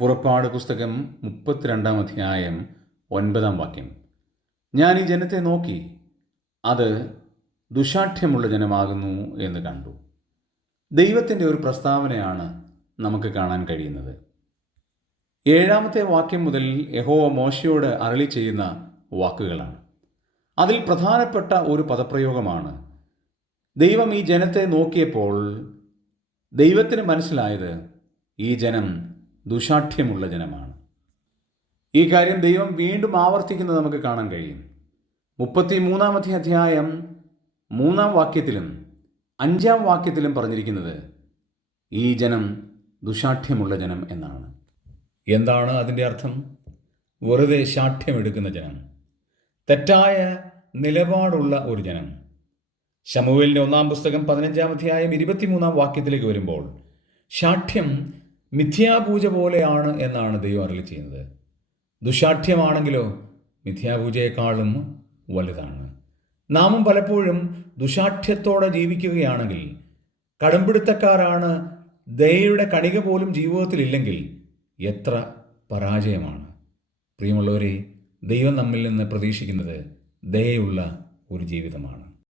പുറപ്പാട് പുസ്തകം മുപ്പത്തിരണ്ടാം അധ്യായം ഒൻപതാം വാക്യം. ഞാൻ ഈ ജനത്തെ നോക്കി. അത് ദുശാഠ്യമുള്ള ജനമാകുന്നു എന്ന് കണ്ടു. ദൈവത്തിന്റെ ഒരു പ്രസ്താവനയാണ് നമുക്ക് കാണാൻ കഴിയുന്നത്. ഏഴാമത്തെ വാക്യം മുതൽ യഹോവ മോശയോട് അരളി ചെയ്യുന്ന വാക്കുകളാണ്. അതിൽ പ്രധാനപ്പെട്ട ഒരു പദപ്രയോഗമാണ്. ദൈവം ഈ ജനത്തെ നോക്കിയപ്പോൾ ദൈവത്തിന് മനസ്സിലായത് ഈ ജനം ദുശാഠ്യമുള്ള ജനമാണ്. ഈ കാര്യം ദൈവം വീണ്ടും ആവർത്തിക്കുന്നത് നമുക്ക് കാണാൻ കഴിയും. മുപ്പത്തി മൂന്നാമത്തെ അധ്യായം മൂന്നാം വാക്യത്തിലും അഞ്ചാം വാക്യത്തിലും പറഞ്ഞിരിക്കുന്നത് ഈ ജനം ദുഷാഠ്യമുള്ള ജനം എന്നാണ്. എന്താണ് അതിന്റെ അർത്ഥം? വെറുതെ ശാഠ്യമെടുക്കുന്ന ജനം. തെറ്റായ നിലപാടുള്ള ഒരു ജനം. ശമുവേലിന്റെ ഒന്നാം പുസ്തകം പതിനഞ്ചാം അധ്യായം ഇരുപത്തിമൂന്നാം വാക്യത്തിലേക്ക് വരുമ്പോൾ ശാഠ്യം മിഥ്യാപൂജ പോലെയാണ് എന്നാണ് ദൈവം അറിയിൽ ചെയ്യുന്നത്. ദുശാഠ്യമാണെങ്കിലോ മിഥ്യാപൂജയെക്കാളും വലുതാണ്. നാമും പലപ്പോഴും ദുശാഠ്യത്തോടെ ജീവിക്കുകയാണെങ്കിൽ കടുംപിടുത്തക്കാരാണ് ദയയുടെ കണിക പോലും ജീവിതത്തിലില്ലെങ്കിൽ എത്ര പരാജയമാണ്. പ്രിയമുള്ളവരെ ദൈവം നമ്മിൽ നിന്ന് പ്രതീക്ഷിക്കുന്നത് ദയയുള്ള ഒരു ജീവിതമാണ്.